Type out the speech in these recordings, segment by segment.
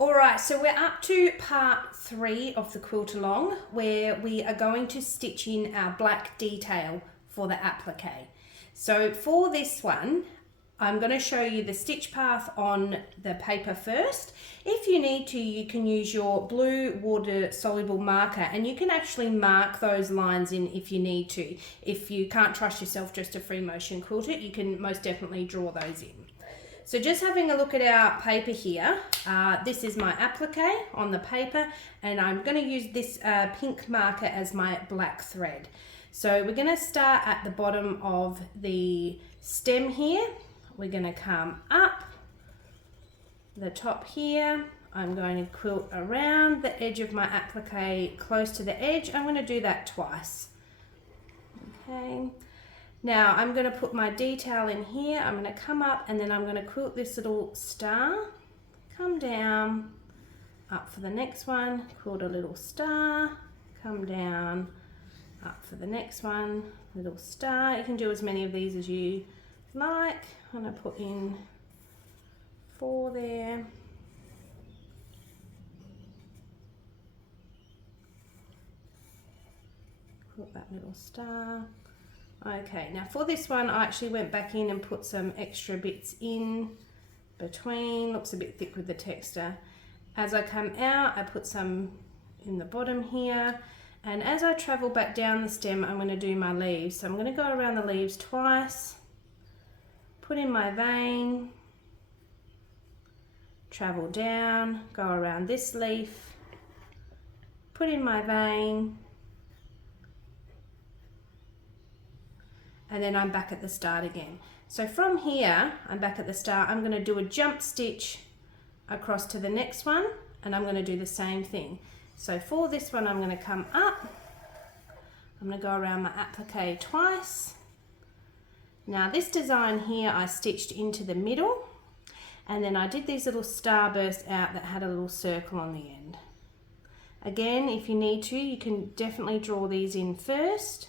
Alright, so we're up to part 3 of the quilt along, where we are going to stitch in our black detail for the applique. So for this one, I'm going to show you the stitch path on the paper first. If you need to, you can use your blue water soluble marker and you can actually mark those lines in if you need to. If you can't trust yourself just to free motion quilt it, you can most definitely draw those in. So just having a look at our paper here, this is my applique on the paper, and I'm going to use this pink marker as my black thread. So we're going to start at the bottom of the stem here. We're going to come up the top here. I'm going to quilt around the edge of my applique close to the edge. I'm going to do that twice. Okay. Now I'm going to put my detail in here. I'm going to come up and then I'm going to quilt this little star, come down, up for the next one, quilt a little star, come down, up for the next one, little star. You can do as many of these as you like. I'm going to put in 4 there. Quilt that little star. Okay, now for this one I actually went back in and put some extra bits in between. Looks a bit thick with the texture. As I come out I put some in the bottom here, and as I travel back down the stem I'm going to do my leaves. So I'm going to go around the leaves twice, put in my vein, travel down, go around this leaf, put in my vein, and then I'm back at the start again. So from here, I'm back at the start. I'm going to do a jump stitch across to the next one, and I'm going to do the same thing. So for this one, I'm going to come up. I'm going to go around my applique twice. Now this design here, I stitched into the middle, and then I did these little starbursts out that had a little circle on the end. Again, if you need to, you can definitely draw these in first.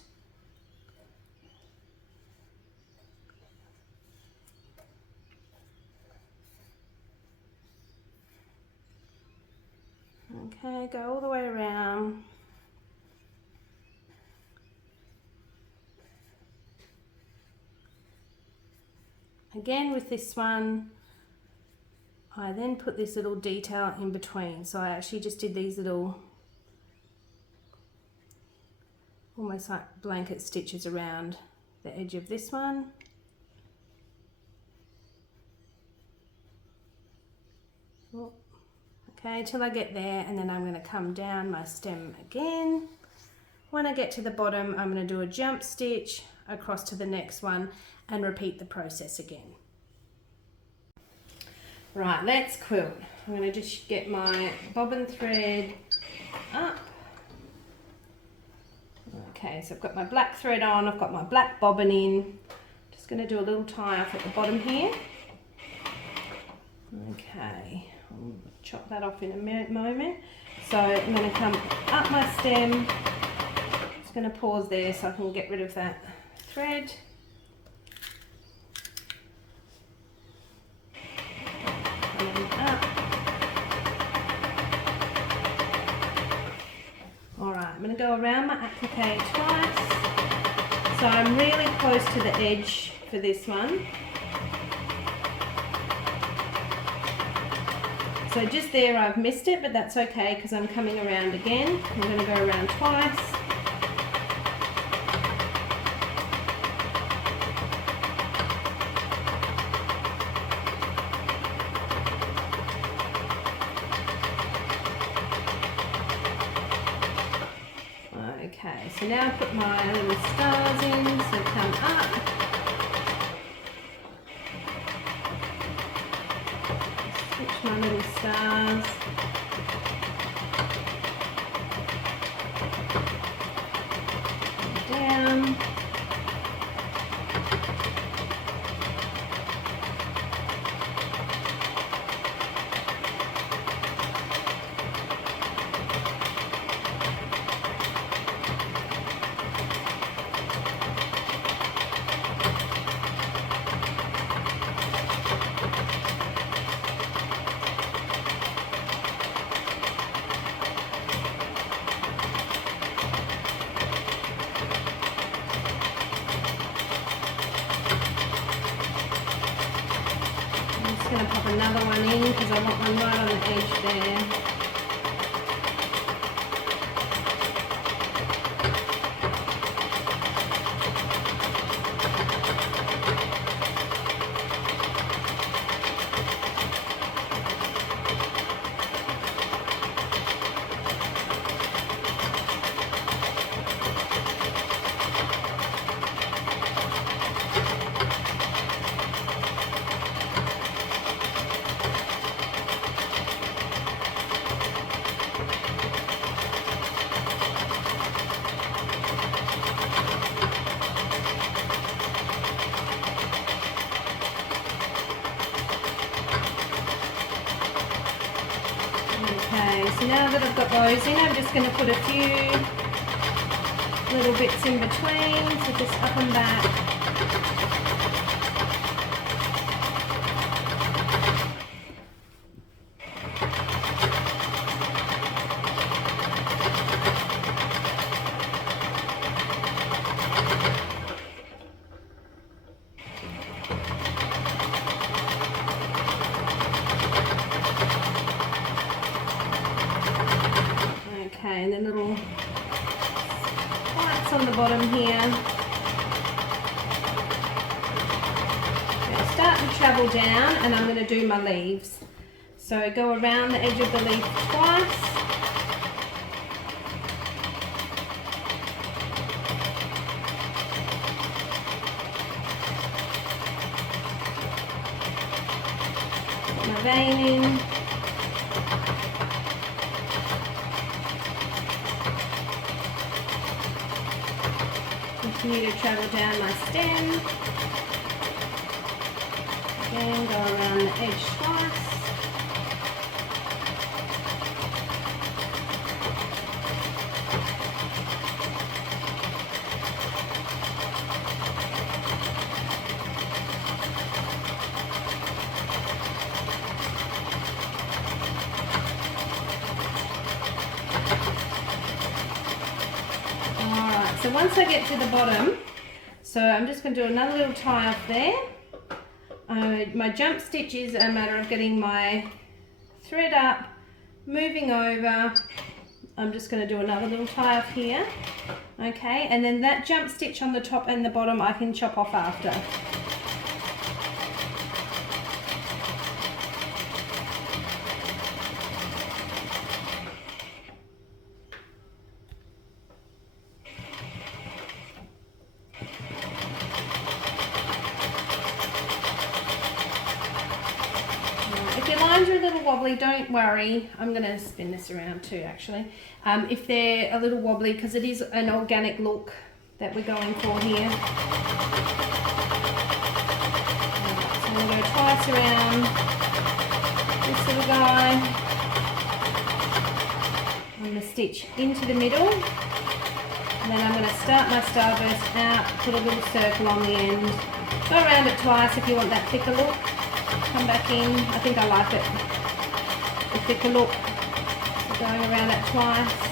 Okay, go all the way around. Again with this one, I then put this little detail in between. So I actually just did these little, almost like blanket stitches around the edge of this one. Oh. Okay, till I get there, and then I'm going to come down my stem again. When I get to the bottom, I'm going to do a jump stitch across to the next one and repeat the process again. Right, let's quilt. I'm going to just get my bobbin thread up. Okay, so I've got my black thread on, I've got my black bobbin in. Just going to do a little tie off at the bottom here. Okay. I'll chop that off in a moment. So I'm going to come up my stem. Just going to pause there so I can get rid of that thread. And then up. Alright, I'm going to go around my applique twice. So I'm really close to the edge for this one. So just there I've missed it, but that's okay because I'm coming around again. I'm going to go around twice. Okay, so now I put my little stars in, so come up. My little stars. Down. another one in because I want one right on the edge there. Okay, so now that I've got those in, I'm just going to put a few little bits in between, so just up and back. Okay, and then little spikes on the bottom here. Okay, start to travel down, and I'm going to do my leaves. So go around the edge of the leaf twice. Put my vein in. Continue to travel down my stem. Again, go around the edge twice. So once I get to the bottom, so I'm just going to do another little tie off there. My jump stitch is a matter of getting my thread up, moving over. I'm just going to do another little tie off here. Okay, and then that jump stitch on the top and the bottom I can chop off after. If your lines are a little wobbly, don't worry. I'm going to spin this around too, actually. If they're a little wobbly, because it is an organic look that we're going for here. So I'm going to go twice around this little guy. I'm going to stitch into the middle. And then I'm going to start my starburst out, put a little circle on the end. Go around it twice if you want that thicker look. Come back in. I think I like it, the thicker look. So going around it twice.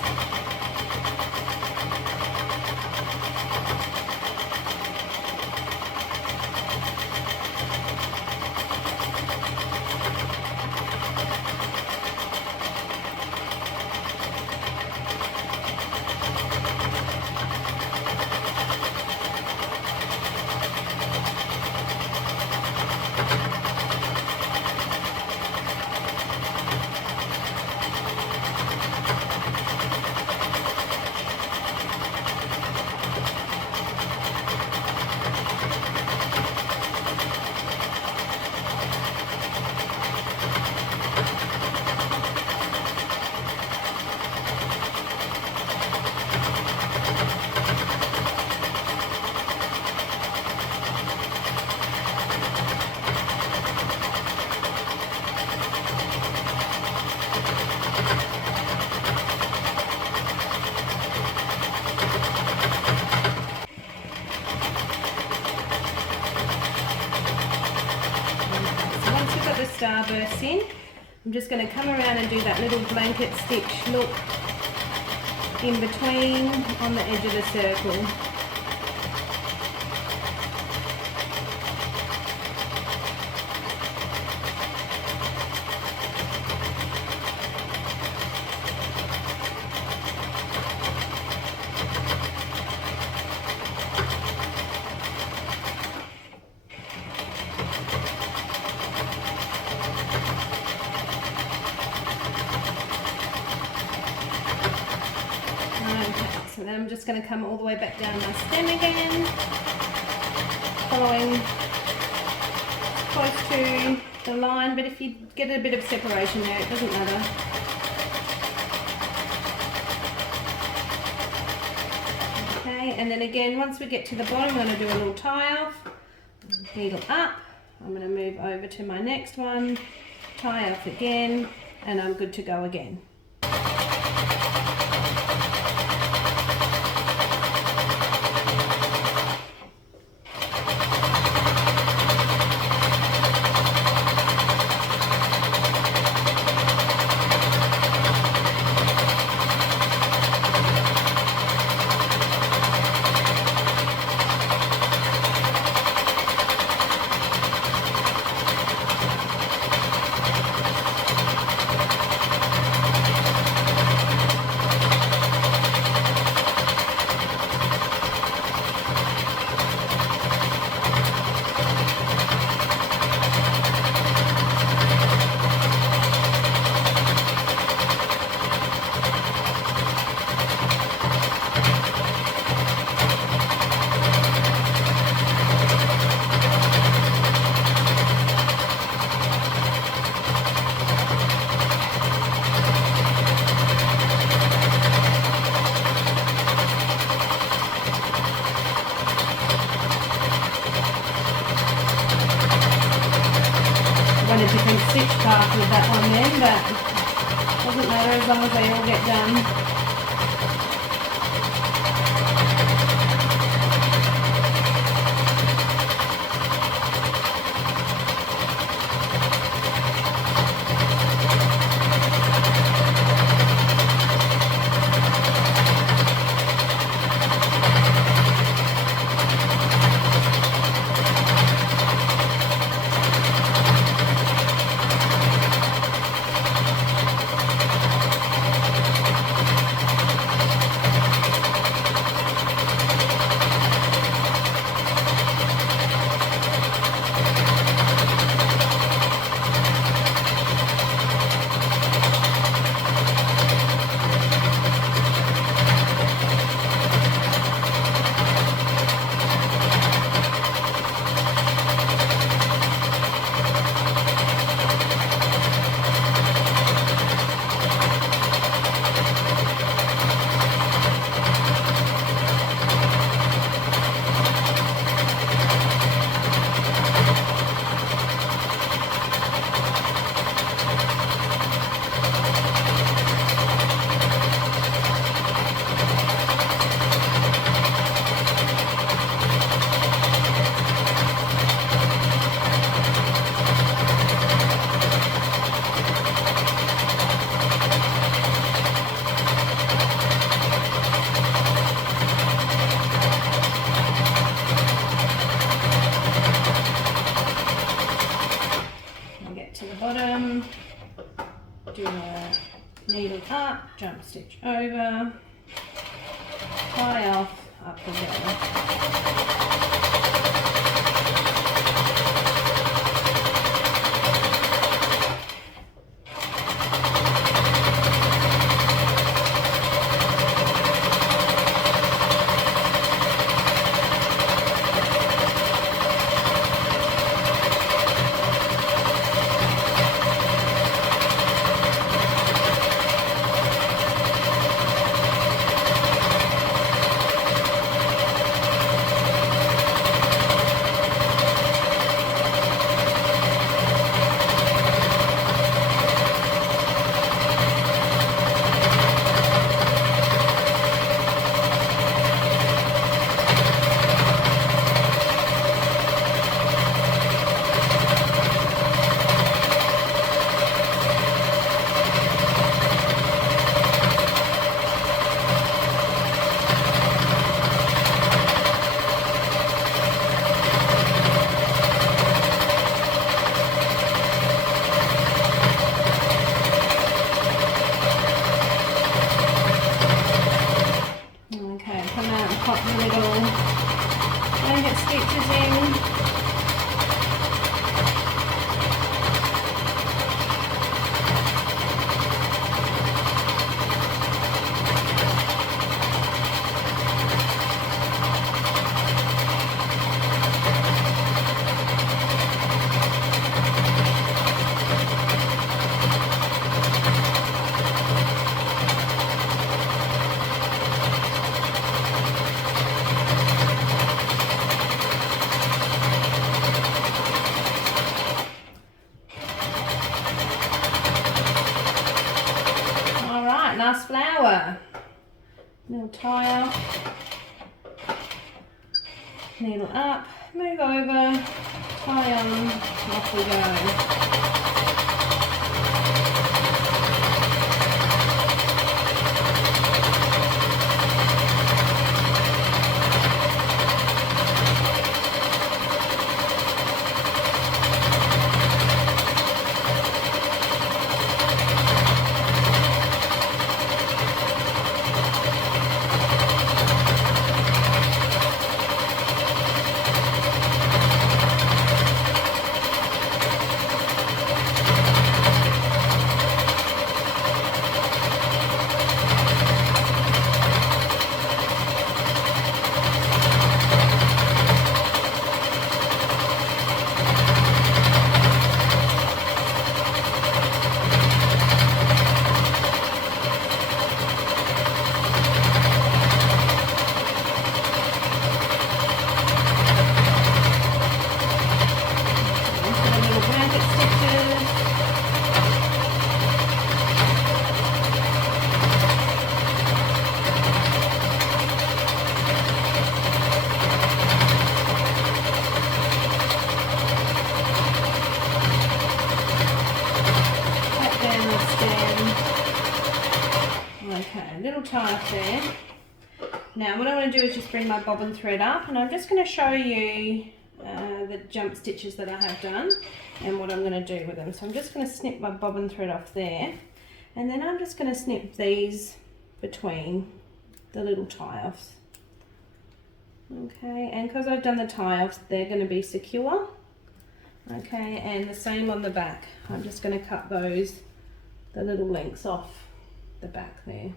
Starburst in. I'm just going to come around and do that little blanket stitch look in between on the edge of the circle. then I'm just going to come all the way back down my stem again, following close to the line, but if you get a bit of separation there, it doesn't matter. Okay, and then again, once we get to the bottom, I'm going to do a little tie off, needle up. I'm going to move over to my next one, tie off again, and I'm good to go again. A different stitch path with that one then, but doesn't matter as long as they all get done. Do a needle up, jump stitch over, tie off, up and down. last flower. Little tie off, needle up, move over, tie on, off we go. Okay, a little tie off there. Now what I want to do is just bring my bobbin thread up, and I'm just going to show you the jump stitches that I have done and what I'm going to do with them. So I'm just going to snip my bobbin thread off there, and then I'm just going to snip these between the little tie-offs. Okay, and because I've done the tie-offs, they're going to be secure. Okay, and the same on the back. I'm just going to cut those, the little links off the back there.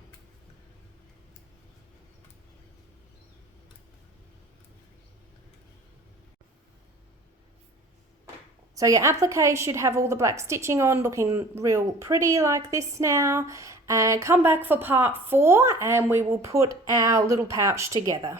So your applique should have all the black stitching on, looking real pretty like this now. And come back for part 4 and we will put our little pouch together.